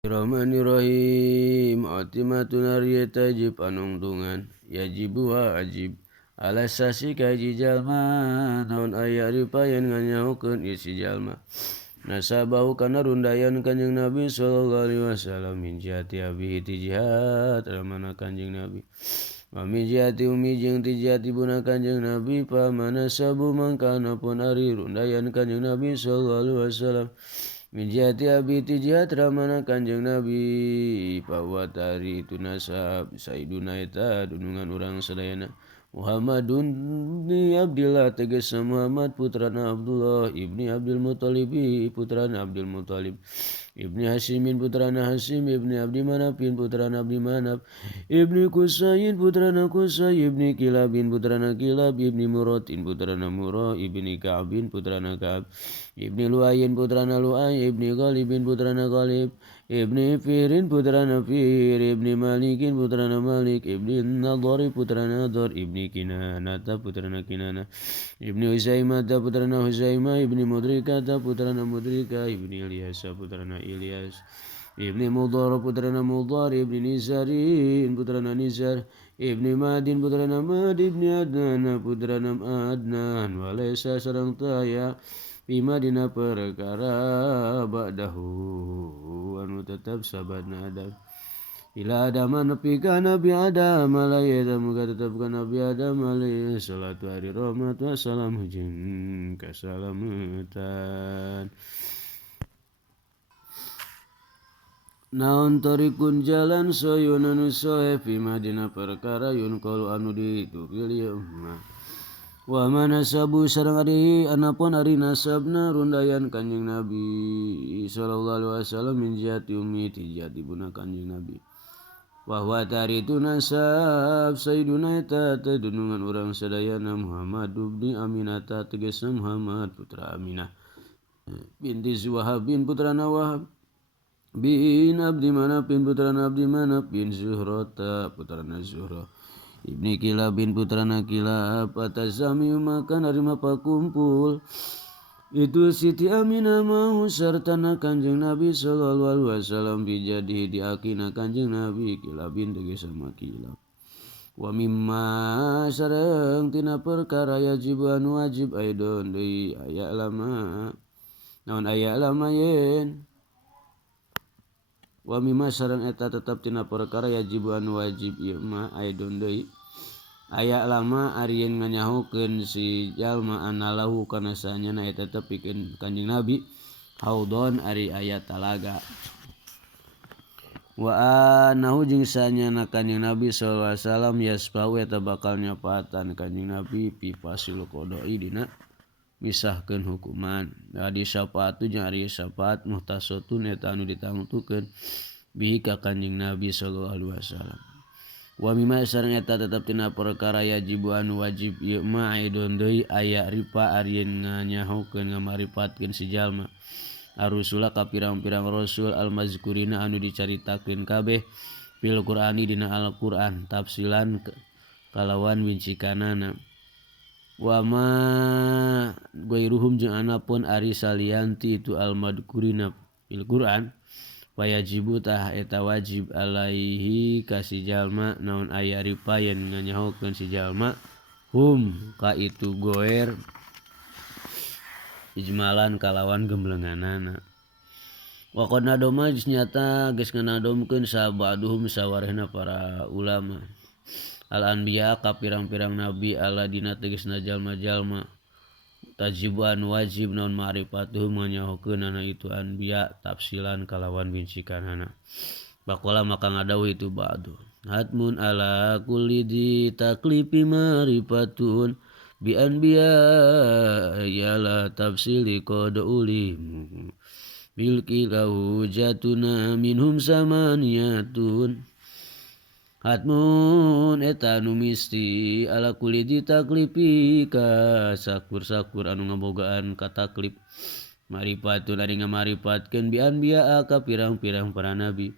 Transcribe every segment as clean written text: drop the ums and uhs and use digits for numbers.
Bismillahirrahmanirrahim. Atimatun ariyata tajib panungtungan yajibu wajib ala sasi kaji jalma naon aya ripayan nganyahukeun isi jalma nasabahu kana rundayan kanjeng Nabi sallallahu alaihi wasallam min jihati abihi ti jihad ramana kanjeng Nabi wa min jihati umi jeung ti jihati buna kanjeng Nabi pa manasabu mangkana pun ari rundayan kanjeng Nabi sallallahu alaihi wasallam min jihati abi ti jihad ramana kanjeng Nabi bahwa tari itu nasab sayyiduna eta dunungan urang sadayana Muhammadun ibni Abdillah tegasna Muhammad putrana Abdullah ibni Abdul Muttalib putrana Abdul Muttalib ibni Hasimin putrana Hasim ibni Abdi Manafin putrana Abdi Manaf ibni Kusayin putrana Kusay ibni Kilabin putrana Kilab ibni Muratin putrana Murah ibni Ka'bin putrana Ka'ab ibni Luayin putrana Luay ibni Ghalibin putrana Ghalib ibni Firin putrana Fir ibni Malikin putrana Malik ibni Nadhari putrana Nadhar ibni Kinanata putrana Kinana ibni Huzaimata putrana Huzaimah ibni Mudrikata putrana Mudrika ibni Ilyasa putrana Ilyas ibni Mudhar putrana Mudhar ibni Nizarin putrana Nizar ibni Madin putrana Mad ibni Adnan putrana Adnan walaysa sareng taya Bima dina perkara ba'dahu anu tetap sabatna Adam ila Adam nepi ka Nabi Adam alaihi muga tetep ka Nabi Adam alaihi salatu hari rahmat wassalam jeung kasalamatan naon tarikun jalan soyun anu soe bima dina perkara yun kalu anu ditukil ya ummah wa manasabu sareng ari anapun ari nasabna rundayan kanjeng Nabi sallallahu alaihi wasallam min jihati ummi ti jihati buna kanjeng Nabi wa huwa tari itu nasab sayyiduna eta dunungan urang sadayana Muhammad ibni Aminata tegasna Muhammad putra Aminah binti Wahab bin putrana Wahab bin Abdi Manaf bin putrana Abdi Manaf bin Zuhrata putrana Zuhrah ibni Kilab bin putrana Kilab atazami makan harima pakumpul itu Siti Aminah mahu sartana kanjeng Nabi sallallahu alaihi wasallam bijadihi diakina kanjeng Nabi Kilab bin tegas sama Kilab wa mimma sareng tina perkara yajib anu wajib aidon deui aya lama naon aya lama yen wa mimma sareng eta tetap tina perkara yajib anu wajib ieu mah aidon deui aya lama arieun nganyahukeun si jalma anallahu kana sanyana eta tetep pikeun kanjeng Nabi haudon ari aya talaga wa anahu jeung sanyana kanjeng Nabi sallallahu alaihi wasallam yasbau eta bakal nyapaatan kanjeng Nabi fi fasil qada'i dina misahkeun hukuman di syafaatu jeung ari syafaat muhtasatun eta anu ditangtukeun bihi ka kanjeng Nabi sallallahu alaihi wasallam wa mimma sareng eta tetep tina perkara yajibu anu wajib ieu mah aidon deui aya ripa arieun nganyahokeun ngamaripatkeun si jalma arusula ka pirang-pirang rasul almazkurina anu dicaritakeun kabeh fil Qur'ani dina Al-Qur'an tafsilan kalawan wincikanana wa ma ghairuhum jeung anapun ari salianti itu al-madkurina fil Qur'an wayajibu tah eta wajib alaihi ka si jalma naon aya ripayan nganyahokeun si jalma hum ka itu goer ijmalan kalawan gemblenganana wa qad nadoma nyata geus nganadomkeun sabaduhum sawarehna para ulama al anbiya ka pirang-pirang nabi aladina tegasna jalma-jalma tajiban wajib naon ma'rifatuhum nganyahokeunana itu anbiya tafsilan kalawan wincikanana baqala maka ngadawuh itu ba'du hatmun ala kulli di taklifi ma'rifatun bi anbiya yala tafsili qad ulim bil kilahu jatuna minhum samaniyatun hatmun eta anu misti ala kulli ditaklifi ka sakur-sakur anu ngabogaan ka taklif marifatun ari ngamarifatkeun bi anbiya ka pirang-pirang para nabi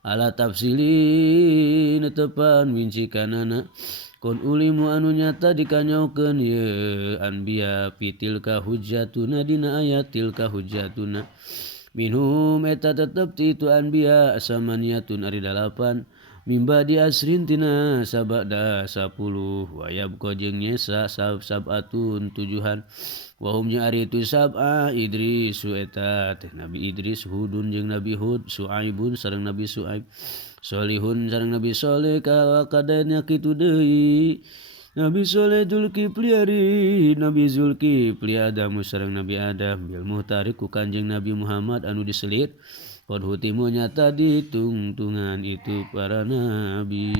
ala tafsili netepan wincikanana kon ulimu anu nyata dikanyaokeun ye anbiya pitil ka hujjatuna dina ayat tilka hujjatuna minhum eta tetep ti itu anbiya samaniyatun ari 8 mimba di asrin tina sabada 10 wayab ko jeung nyesa sabatun 7 wahum jeung ari itu sab'a Idrisu eta teh Nabi Idris Hudun jeung Nabi Hud Suaibun sareng Nabi Suaib Solihun sareng Nabi Soleh kadanya kitu deui Nabi Soleh Zulkifli ari Nabi Zulkifli Adam sareng Nabi Adam bil muhtarik ku Kanjeng Nabi Muhammad anu diselit qad hutimu nyata ditungtungan itu para nabi